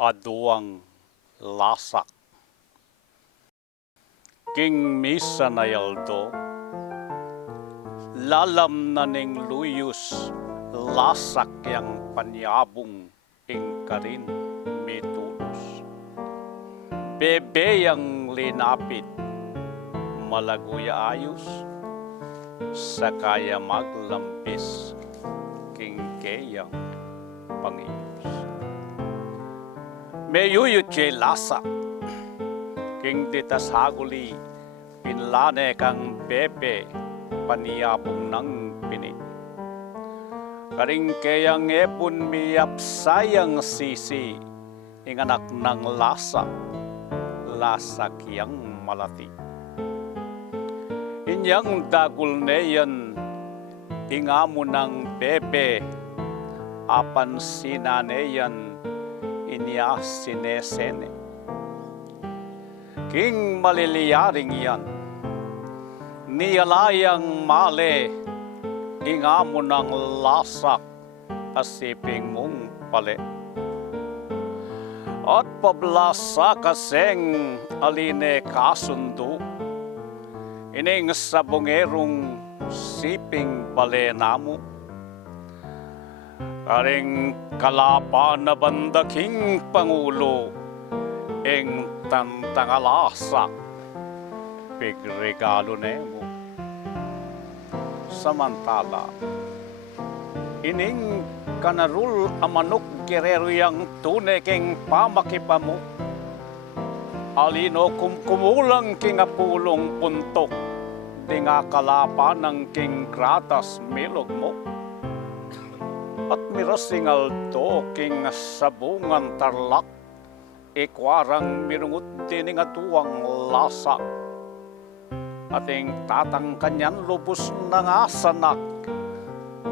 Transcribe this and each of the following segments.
aduang lasak. King misa na yaldo, lalam na ning luyos, lasak yang panyabong ing karin mitulus. Bebe yang linapit, malaguya ayos, sakaya maglampis, king kayang pangiyos. Mayuyut jay lasak, king ditasaguli, pinlane kang bebe, paniyabong ng pinit. Karing kayang epon miyap sayang sisi, inganak ng lasak, lasak yang malati. Inyang dagul neyan, ingamo ng bebe, apan sinaneyan, inya sinesene. King maliliyaring yan, niyalayang male, ingamo ng lasak, asiping mong pale. At pablasa kaseng aline kasundo, ining sabongerong siping bale namo. Karing kalapa na bandaking pangulo, ing tantangalasak, pigregalo nemo. Samantala, ining kanarul amanok gerero yang tunay king pamakipamo, alino kumulang king apulong puntok, di nga kalapa ng king gratas milog mo. At mirasingal to king sabungan tarlak, ikwarang mirungut din nga tuwang lasak. Ating tatang kanyan lubos na nga sanak,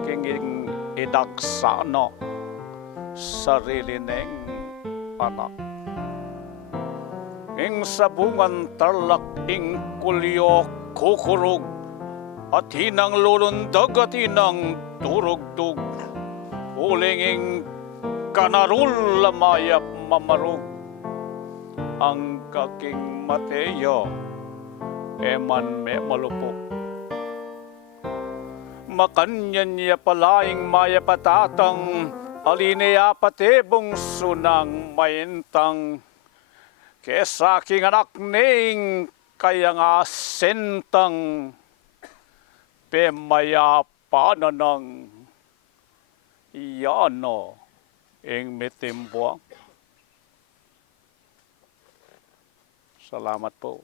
king idagsano, sarili neng anak. Ing sabungan tarlak ing kulyo kukurog, at hinang lulundag at hinang turugdug, uling ing kanarul lamayap mamarug, ang kaking Mateo, eman me malupok. Makanyan niya palaing maya patatang, alinea patebong sunang maintang, kesa king anak ning kaya nga sentang, pemaya pananang, yano ing mitimbuang. Salamat po.